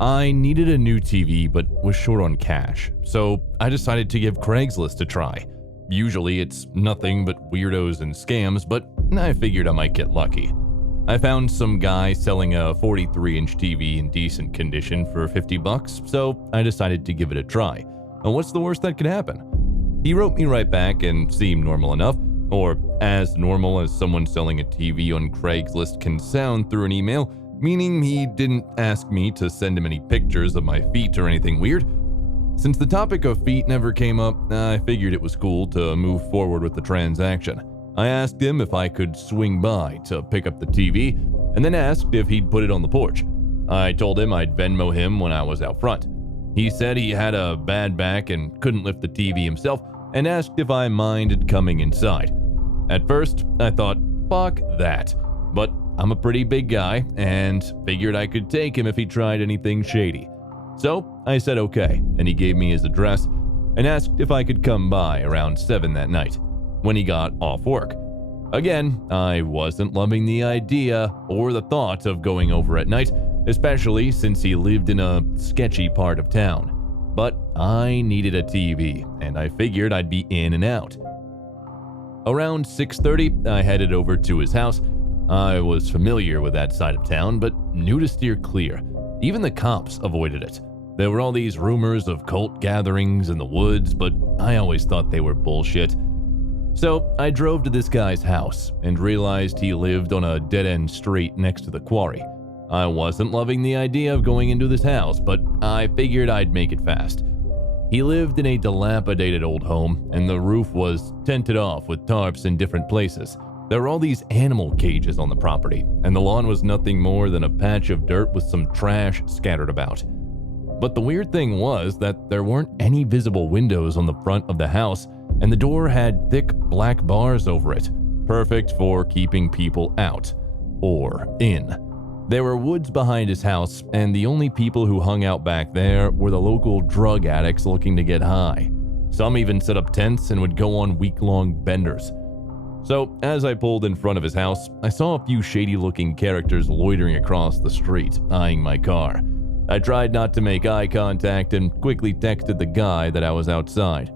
I needed a new TV but was short on cash, so I decided to give Craigslist a try. Usually it's nothing but weirdos and scams, but I figured I might get lucky. I found some guy selling a 43-inch TV in decent condition for $50, so I decided to give it a try. And what's the worst that could happen? He wrote me right back and seemed normal enough, or as normal as someone selling a TV on Craigslist can sound through an email, meaning he didn't ask me to send him any pictures of my feet or anything weird. Since the topic of feet never came up, I figured it was cool to move forward with the transaction. I asked him if I could swing by to pick up the TV, and then asked if he'd put it on the porch. I told him I'd Venmo him when I was out front. He said he had a bad back and couldn't lift the TV himself, and asked if I minded coming inside. At first, I thought, fuck that, but I'm a pretty big guy and figured I could take him if he tried anything shady. So I said okay, and he gave me his address and asked if I could come by around 7 that night when he got off work. Again, I wasn't loving the idea or the thought of going over at night, especially since he lived in a sketchy part of town. But I needed a TV, and I figured I'd be in and out. Around 6:30, I headed over to his house. I was familiar with that side of town, but knew to steer clear. Even the cops avoided it. There were all these rumors of cult gatherings in the woods, but I always thought they were bullshit. So I drove to this guy's house and realized he lived on a dead-end street next to the quarry. I wasn't loving the idea of going into this house, but I figured I'd make it fast. He lived in a dilapidated old home, and the roof was tented off with tarps in different places. There were all these animal cages on the property, and the lawn was nothing more than a patch of dirt with some trash scattered about. But the weird thing was that there weren't any visible windows on the front of the house, and the door had thick black bars over it, perfect for keeping people out or in. There were woods behind his house, and the only people who hung out back there were the local drug addicts looking to get high. Some even set up tents and would go on week-long benders. So, as I pulled in front of his house, I saw a few shady-looking characters loitering across the street, eyeing my car. I tried not to make eye contact and quickly texted the guy that I was outside.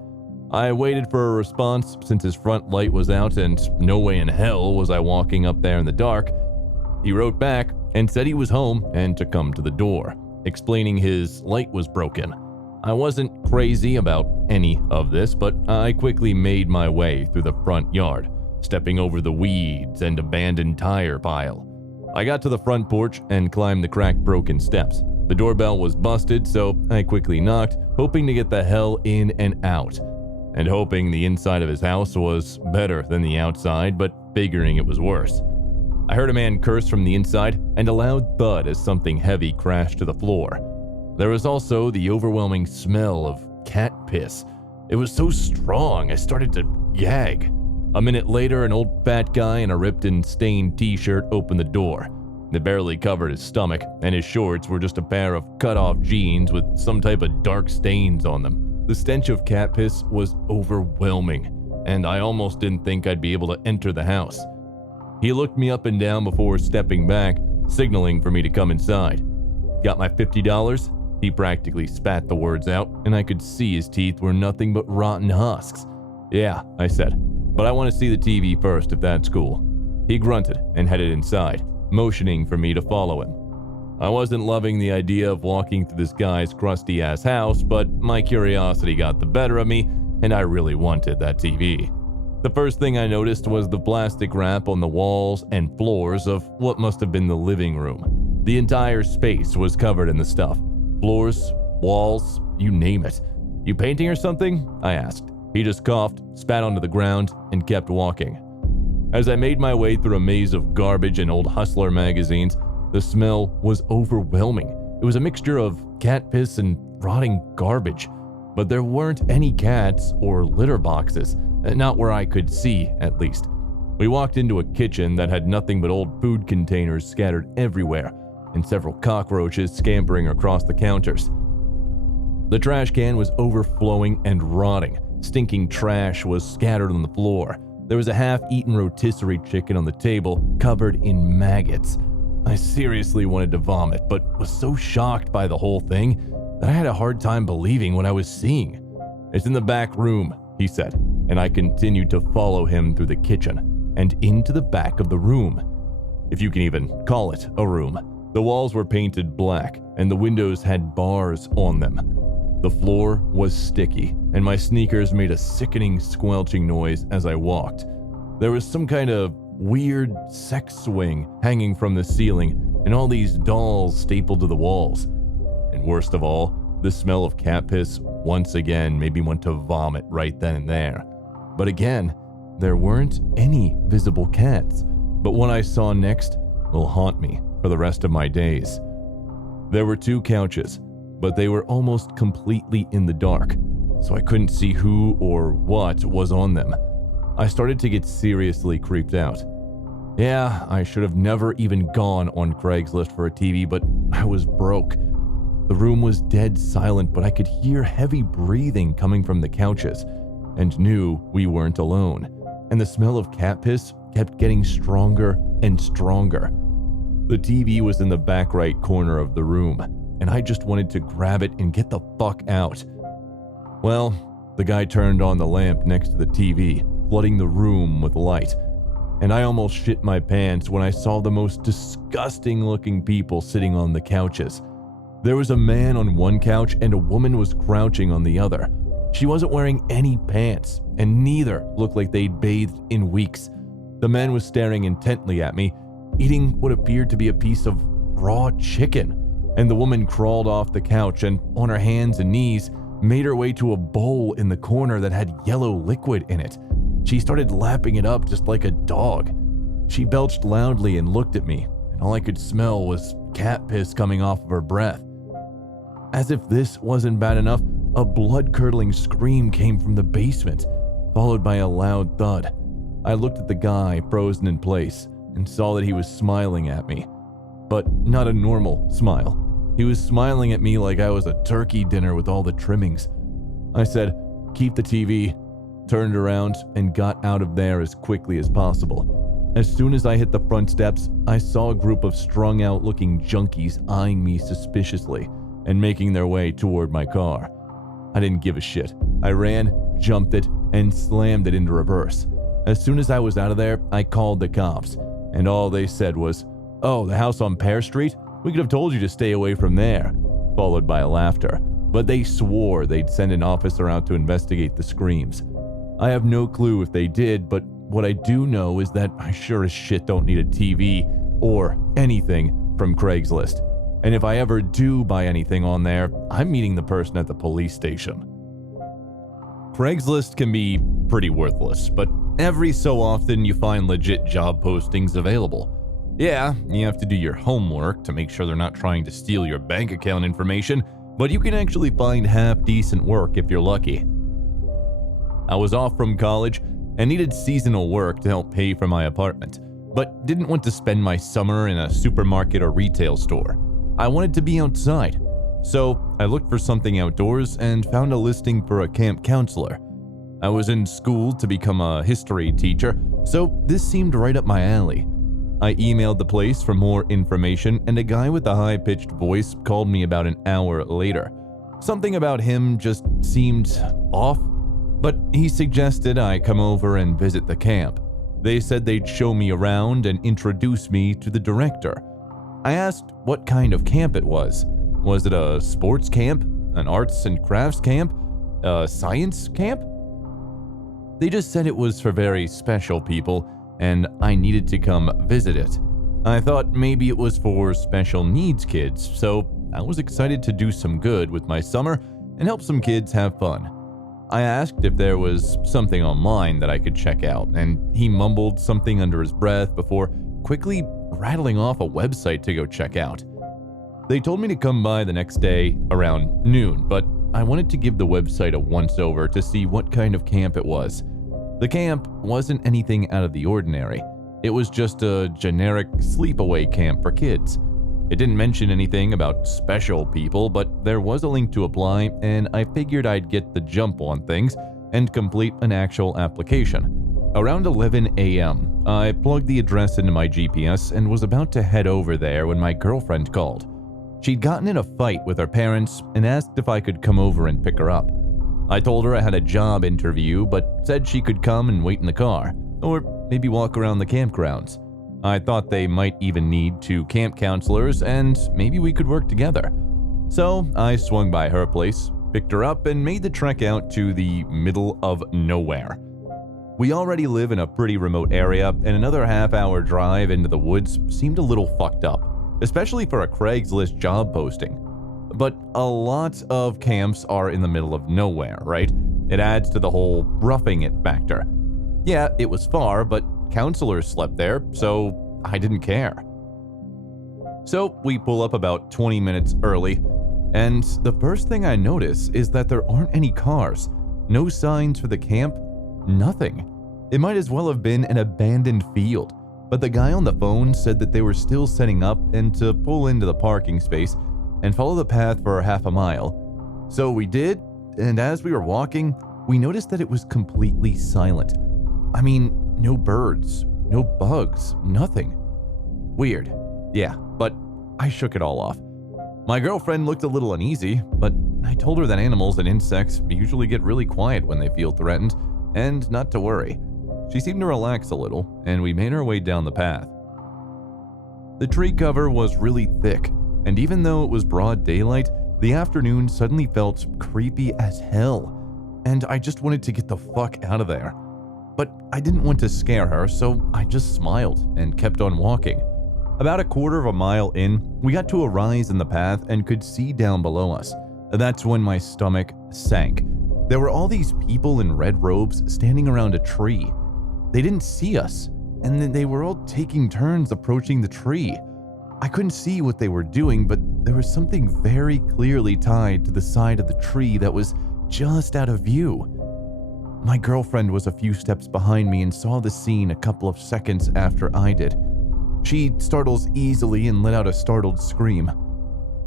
I waited for a response since his front light was out and no way in hell was I walking up there in the dark. He wrote back and said he was home and to come to the door, explaining his light was broken. I wasn't crazy about any of this, but I quickly made my way through the front yard, stepping over the weeds and abandoned tire pile. I got to the front porch and climbed the cracked broken steps. The doorbell was busted, so I quickly knocked, hoping to get the hell in and out, and hoping the inside of his house was better than the outside, but figuring it was worse. I heard a man curse from the inside and a loud thud as something heavy crashed to the floor. There was also the overwhelming smell of cat piss. It was so strong I started to gag. A minute later, an old fat guy in a ripped and stained t-shirt opened the door. It barely covered his stomach, and his shorts were just a pair of cut-off jeans with some type of dark stains on them. The stench of cat piss was overwhelming, and I almost didn't think I'd be able to enter the house. He looked me up and down before stepping back, signaling for me to come inside. Got my $50? He practically spat the words out, and I could see his teeth were nothing but rotten husks. Yeah, I said, but I want to see the TV first if that's cool. He grunted and headed inside, motioning for me to follow him. I wasn't loving the idea of walking through this guy's crusty-ass house, but my curiosity got the better of me, and I really wanted that TV. The first thing I noticed was the plastic wrap on the walls and floors of what must have been the living room. The entire space was covered in the stuff. Floors, walls, you name it. You painting or something? I asked. He just coughed, spat onto the ground, and kept walking. As I made my way through a maze of garbage and old Hustler magazines, the smell was overwhelming. It was a mixture of cat piss and rotting garbage, but there weren't any cats or litter boxes, not where I could see, at least. We walked into a kitchen that had nothing but old food containers scattered everywhere, and several cockroaches scampering across the counters. The trash can was overflowing and rotting. Stinking trash was scattered on the floor. There was a half-eaten rotisserie chicken on the table, covered in maggots. I seriously wanted to vomit, but was so shocked by the whole thing that I had a hard time believing what I was seeing. "It's in the back room," he said, and I continued to follow him through the kitchen and into the back of the room. If you can even call it a room. The walls were painted black and the windows had bars on them. The floor was sticky and my sneakers made a sickening squelching noise as I walked. There was some kind of weird sex swing hanging from the ceiling and all these dolls stapled to the walls. And worst of all, the smell of cat piss once again made me want to vomit right then and there. But again, there weren't any visible cats, but what I saw next will haunt me for the rest of my days. There were 2 couches, but they were almost completely in the dark, so I couldn't see who or what was on them. I started to get seriously creeped out. Yeah, I should have never even gone on Craigslist for a TV, but I was broke. The room was dead silent, but I could hear heavy breathing coming from the couches and knew we weren't alone. And the smell of cat piss kept getting stronger and stronger. The TV was in the back right corner of the room, and I just wanted to grab it and get the fuck out. Well, the guy turned on the lamp next to the TV, flooding the room with light, and I almost shit my pants when I saw the most disgusting looking people sitting on the couches. There was a man on one couch and a woman was crouching on the other. She wasn't wearing any pants, and neither looked like they'd bathed in weeks. The man was staring intently at me, eating what appeared to be a piece of raw chicken, and the woman crawled off the couch and, on her hands and knees, made her way to a bowl in the corner that had yellow liquid in it. She started lapping it up just like a dog. She belched loudly and looked at me, and all I could smell was cat piss coming off of her breath. As if this wasn't bad enough, a blood-curdling scream came from the basement, followed by a loud thud. I looked at the guy frozen in place and saw that he was smiling at me, but not a normal smile. He was smiling at me like I was a turkey dinner with all the trimmings. I said, "Keep the TV," turned around, and got out of there as quickly as possible. As soon as I hit the front steps, I saw a group of strung-out looking junkies eyeing me suspiciously and making their way toward my car. I didn't give a shit. I ran, jumped it, and slammed it into reverse. As soon as I was out of there, I called the cops, and all they said was, "Oh, the house on Pear Street? We could have told you to stay away from there," followed by laughter. But they swore they'd send an officer out to investigate the screams. I have no clue if they did, but what I do know is that I sure as shit don't need a TV or anything from Craigslist. And if I ever do buy anything on there, I'm meeting the person at the police station. Craigslist can be pretty worthless, but every so often you find legit job postings available. Yeah, you have to do your homework to make sure they're not trying to steal your bank account information, but you can actually find half-decent work if you're lucky. I was off from college and needed seasonal work to help pay for my apartment, but didn't want to spend my summer in a supermarket or retail store. I wanted to be outside, so I looked for something outdoors and found a listing for a camp counselor. I was in school to become a history teacher, so this seemed right up my alley. I emailed the place for more information, and a guy with a high-pitched voice called me about an hour later. Something about him just seemed off, but he suggested I come over and visit the camp. They said they'd show me around and introduce me to the director. I asked what kind of camp it was. Was it a sports camp? An arts and crafts camp? A science camp? They just said it was for very special people, and I needed to come visit it. I thought maybe it was for special needs kids, so I was excited to do some good with my summer and help some kids have fun. I asked if there was something online that I could check out, and he mumbled something under his breath before quickly rattling off a website to go check out. They told me to come by the next day around noon, but I wanted to give the website a once-over to see what kind of camp it was. The camp wasn't anything out of the ordinary. It was just a generic sleepaway camp for kids. It didn't mention anything about special people, but there was a link to apply, and I figured I'd get the jump on things and complete an actual application. Around 11 a.m., I plugged the address into my GPS and was about to head over there when my girlfriend called. She'd gotten in a fight with her parents and asked if I could come over and pick her up. I told her I had a job interview, but said she could come and wait in the car, or maybe walk around the campgrounds. I thought they might even need 2 camp counselors and maybe we could work together. So I swung by her place, picked her up, and made the trek out to the middle of nowhere. We already live in a pretty remote area, and another half-hour drive into the woods seemed a little fucked up, especially for a Craigslist job posting. But a lot of camps are in the middle of nowhere, right? It adds to the whole roughing it factor. Yeah, it was far, but counselors slept there, so I didn't care. So we pull up about 20 minutes early, and the first thing I notice is that there aren't any cars, no signs for the camp, nothing. It might as well have been an abandoned field, but the guy on the phone said that they were still setting up and to pull into the parking space and follow the path for half a mile. So we did, and as we were walking, we noticed that it was completely silent. I mean, no birds, no bugs, nothing. Weird, yeah, but I shook it all off. My girlfriend looked a little uneasy, but I told her that animals and insects usually get really quiet when they feel threatened, and not to worry. She seemed to relax a little, and we made our way down the path. The tree cover was really thick, and even though it was broad daylight, the afternoon suddenly felt creepy as hell, and I just wanted to get the fuck out of there. But I didn't want to scare her, so I just smiled and kept on walking. About a quarter of a mile in, we got to a rise in the path and could see down below us. That's when my stomach sank. There were all these people in red robes standing around a tree. They didn't see us, and then they were all taking turns approaching the tree. I couldn't see what they were doing, but there was something very clearly tied to the side of the tree that was just out of view. My girlfriend was a few steps behind me and saw the scene a couple of seconds after I did. She startles easily and let out a startled scream.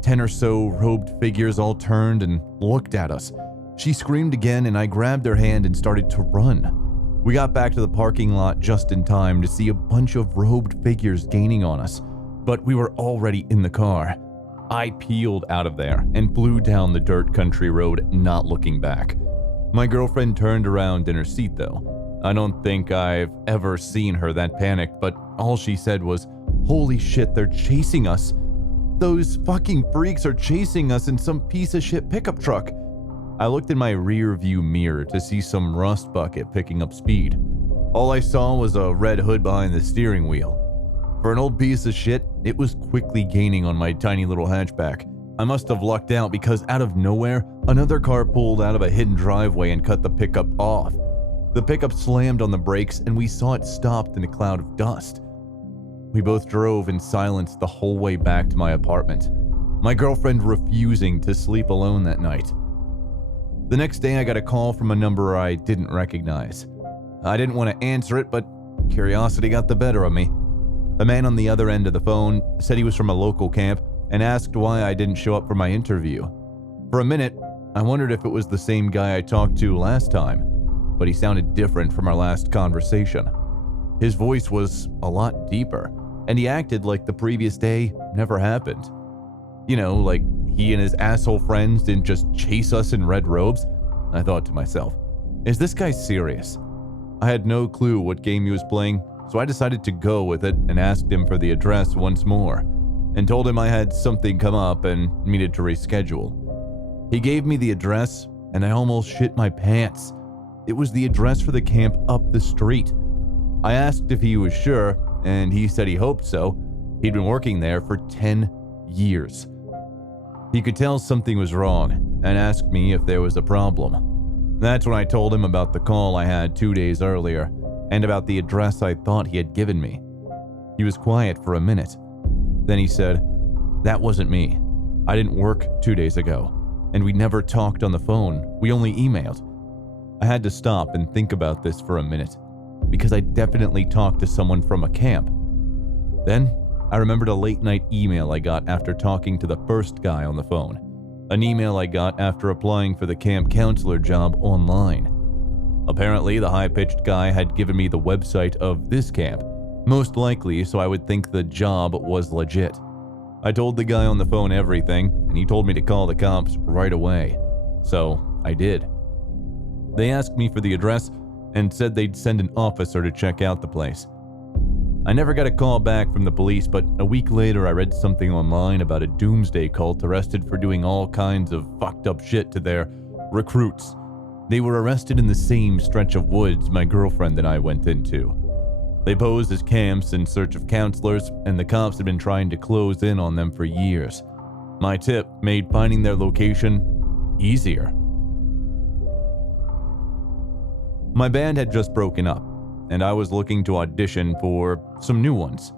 10 or so robed figures all turned and looked at us. She screamed again, and I grabbed her hand and started to run. We got back to the parking lot just in time to see a bunch of robed figures gaining on us, but we were already in the car. I peeled out of there and flew down the dirt country road, not looking back. My girlfriend turned around in her seat though. I don't think I've ever seen her that panicked, but all she said was, "Holy shit, they're chasing us. Those fucking freaks are chasing us in some piece of shit pickup truck." I looked in my rear view mirror to see some rust bucket picking up speed. All I saw was a red hood behind the steering wheel. For an old piece of shit, it was quickly gaining on my tiny little hatchback. I must have lucked out because out of nowhere, another car pulled out of a hidden driveway and cut the pickup off. The pickup slammed on the brakes and we saw it stopped in a cloud of dust. We both drove in silence the whole way back to my apartment, my girlfriend refusing to sleep alone that night. The next day I got a call from a number I didn't recognize. I didn't want to answer it, but curiosity got the better of me. The man on the other end of the phone said he was from a local camp and asked why I didn't show up for my interview. For a minute, I wondered if it was the same guy I talked to last time, but he sounded different from our last conversation. His voice was a lot deeper, and he acted like the previous day never happened. You know, like he and his asshole friends didn't just chase us in red robes. I thought to myself, is this guy serious? I had no clue what game he was playing, so I decided to go with it and asked him for the address once more, and told him I had something come up and needed to reschedule. He gave me the address, and I almost shit my pants. It was the address for the camp up the street. I asked if he was sure, and he said he hoped so. He'd been working there for 10 years. He could tell something was wrong and asked me if there was a problem. That's when I told him about the call I had 2 days earlier and about the address I thought he had given me. He was quiet for a minute. Then he said, "That wasn't me. I didn't work 2 days ago, and we never talked on the phone. We only emailed." I had to stop and think about this for a minute, because I definitely talked to someone from a camp. Then I remembered a late-night email I got after talking to the first guy on the phone, an email I got after applying for the camp counselor job online. Apparently, the high-pitched guy had given me the website of this camp, most likely so I would think the job was legit. I told the guy on the phone everything, and he told me to call the cops right away. So I did. They asked me for the address and said they'd send an officer to check out the place. I never got a call back from the police, but a week later I read something online about a doomsday cult arrested for doing all kinds of fucked up shit to their recruits. They were arrested in the same stretch of woods my girlfriend and I went into. They posed as camps in search of counselors, and the cops had been trying to close in on them for years. My tip made finding their location easier. My band had just broken up, and I was looking to audition for some new ones.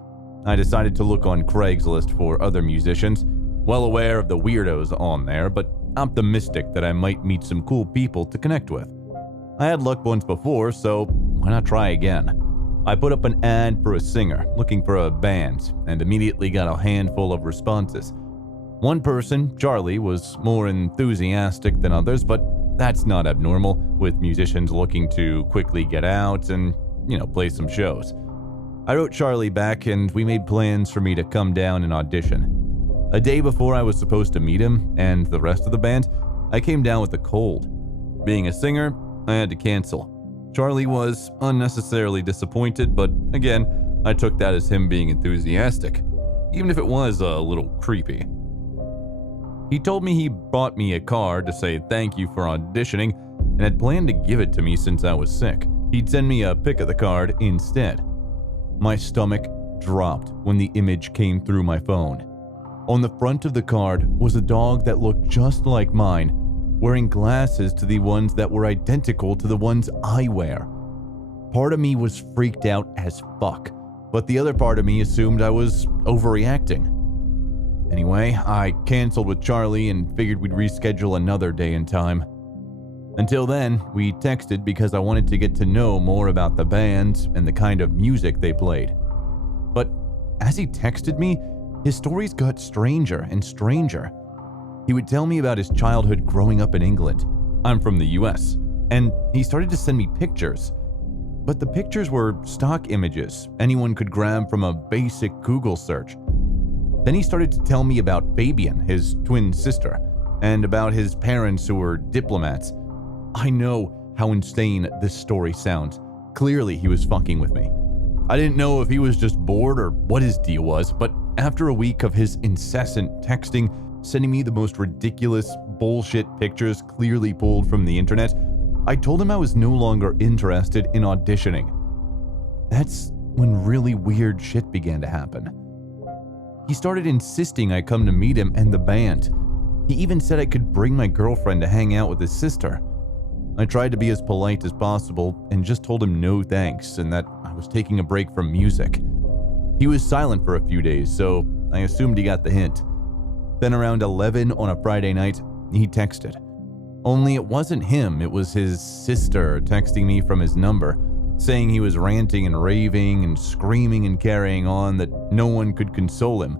I decided to look on Craigslist for other musicians, well aware of the weirdos on there, but optimistic that I might meet some cool people to connect with. I had luck once before, so why not try again? I put up an ad for a singer looking for a band and immediately got a handful of responses. One person, Charlie, was more enthusiastic than others, but that's not abnormal with musicians looking to quickly get out and, play some shows. I wrote Charlie back and we made plans for me to come down and audition. A day before I was supposed to meet him and the rest of the band, I came down with a cold. Being a singer, I had to cancel. Charlie was unnecessarily disappointed, but again, I took that as him being enthusiastic, even if it was a little creepy. He told me he bought me a card to say thank you for auditioning and had planned to give it to me since I was sick. He'd send me a pic of the card instead. My stomach dropped when the image came through my phone. On the front of the card was a dog that looked just like mine, wearing glasses to the ones that were identical to the ones I wear. Part of me was freaked out as fuck, but the other part of me assumed I was overreacting. Anyway, I canceled with Charlie and figured we'd reschedule another day and time. Until then, we texted because I wanted to get to know more about the band and the kind of music they played. But as he texted me, his stories got stranger and stranger. He would tell me about his childhood growing up in England. I'm from the US, and he started to send me pictures. But the pictures were stock images anyone could grab from a basic Google search. Then he started to tell me about Fabian, his twin sister, and about his parents who were diplomats. I know how insane this story sounds. Clearly he was fucking with me. I didn't know if he was just bored or what his deal was, but after a week of his incessant texting, sending me the most ridiculous bullshit pictures clearly pulled from the internet, I told him I was no longer interested in auditioning. That's when really weird shit began to happen. He started insisting I come to meet him and the band. He even said I could bring my girlfriend to hang out with his sister. I tried to be as polite as possible and just told him no thanks and that I was taking a break from music. He was silent for a few days, so I assumed he got the hint. Then around 11 on a Friday night, he texted. Only it wasn't him, it was his sister texting me from his number, saying he was ranting and raving and screaming and carrying on, that no one could console him,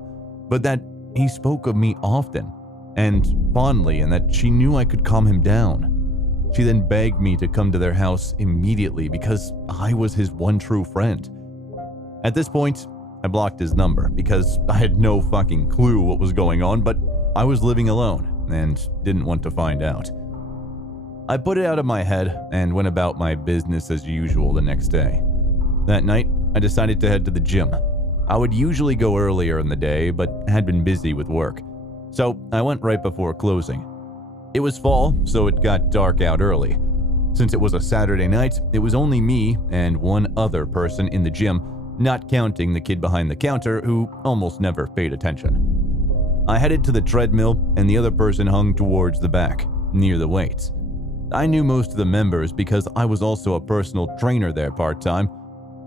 but that he spoke of me often and fondly and that she knew I could calm him down. She then begged me to come to their house immediately because I was his one true friend. At this point, I blocked his number because I had no fucking clue what was going on, but I was living alone and didn't want to find out. I put it out of my head and went about my business as usual the next day. That night, I decided to head to the gym. I would usually go earlier in the day, but had been busy with work, so I went right before closing. It was fall, so it got dark out early. Since it was a Saturday night, it was only me and one other person in the gym, not counting the kid behind the counter who almost never paid attention. I headed to the treadmill and the other person hung towards the back, near the weights. I knew most of the members because I was also a personal trainer there part-time,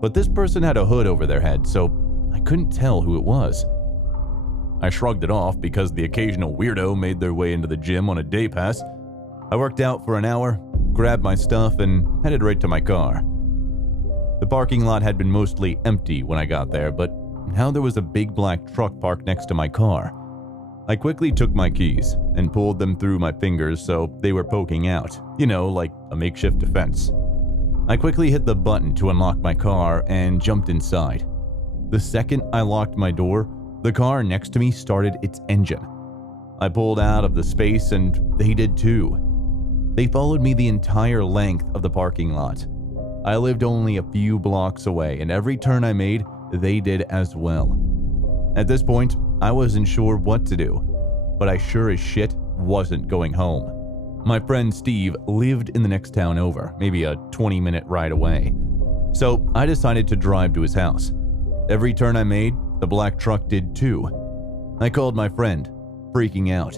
but this person had a hood over their head, so I couldn't tell who it was. I shrugged it off because the occasional weirdo made their way into the gym on a day pass. I worked out for an hour, grabbed my stuff, and headed right to my car. The parking lot had been mostly empty when I got there, but now there was a big black truck parked next to my car. I quickly took my keys and pulled them through my fingers so they were poking out, like a makeshift defense. I quickly hit the button to unlock my car and jumped inside. The second I locked my door, the car next to me started its engine. I pulled out of the space and they did too. They followed me the entire length of the parking lot. I lived only a few blocks away, and every turn I made, they did as well. At this point, I wasn't sure what to do, but I sure as shit wasn't going home. My friend Steve lived in the next town over, maybe a 20-minute ride away. So I decided to drive to his house. Every turn I made, the black truck did too. I called my friend, freaking out.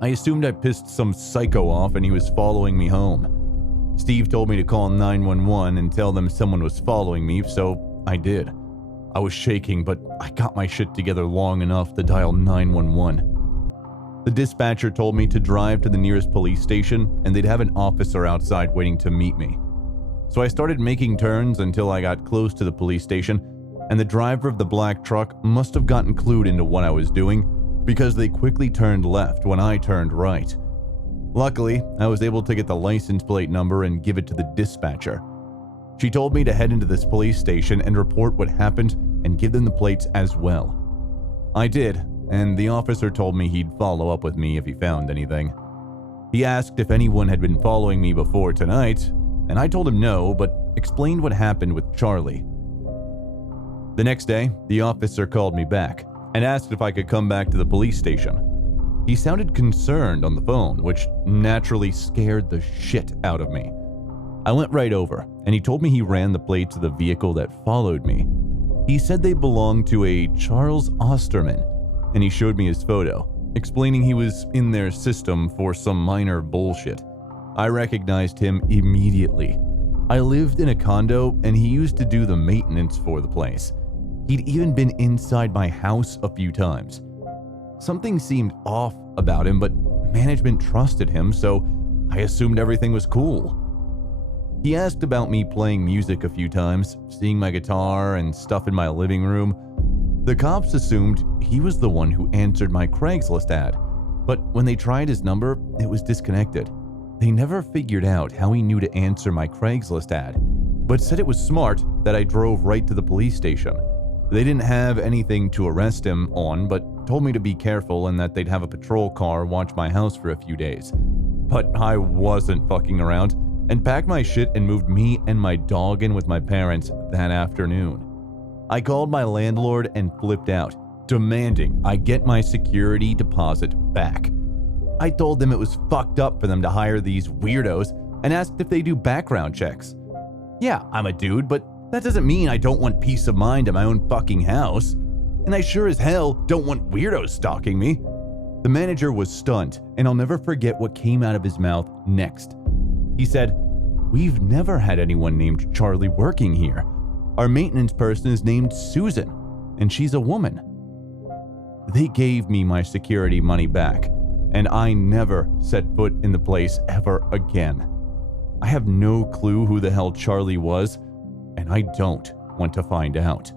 I assumed I pissed some psycho off and he was following me home. Steve told me to call 911 and tell them someone was following me, so I did. I was shaking, but I got my shit together long enough to dial 911. The dispatcher told me to drive to the nearest police station and they'd have an officer outside waiting to meet me. So I started making turns until I got close to the police station, and the driver of the black truck must have gotten clued into what I was doing because they quickly turned left when I turned right. Luckily, I was able to get the license plate number and give it to the dispatcher. She told me to head into this police station and report what happened and give them the plates as well. I did, and the officer told me he'd follow up with me if he found anything. He asked if anyone had been following me before tonight, and I told him no, but explained what happened with Charlie. The next day, the officer called me back and asked if I could come back to the police station. He sounded concerned on the phone, which naturally scared the shit out of me. I went right over, and he told me he ran the plates of the vehicle that followed me. He said they belonged to a Charles Osterman, and he showed me his photo, explaining he was in their system for some minor bullshit. I recognized him immediately. I lived in a condo, and he used to do the maintenance for the place. He'd even been inside my house a few times. Something seemed off about him, but management trusted him, so I assumed everything was cool. He asked about me playing music a few times, seeing my guitar and stuff in my living room. The cops assumed he was the one who answered my Craigslist ad, but when they tried his number, it was disconnected. They never figured out how he knew to answer my Craigslist ad, but said it was smart that I drove right to the police station. They didn't have anything to arrest him on, but told me to be careful and that they'd have a patrol car watch my house for a few days. But I wasn't fucking around and packed my shit and moved me and my dog in with my parents that afternoon. I called my landlord and flipped out, demanding I get my security deposit back. I told them it was fucked up for them to hire these weirdos and asked if they do background checks. Yeah, I'm a dude, but that doesn't mean I don't want peace of mind in my own fucking house. And I sure as hell don't want weirdos stalking me. The manager was stunned, and I'll never forget what came out of his mouth next. He said, "We've never had anyone named Charlie working here. Our maintenance person is named Susan, and she's a woman." They gave me my security money back, and I never set foot in the place ever again. I have no clue who the hell Charlie was, and I don't want to find out.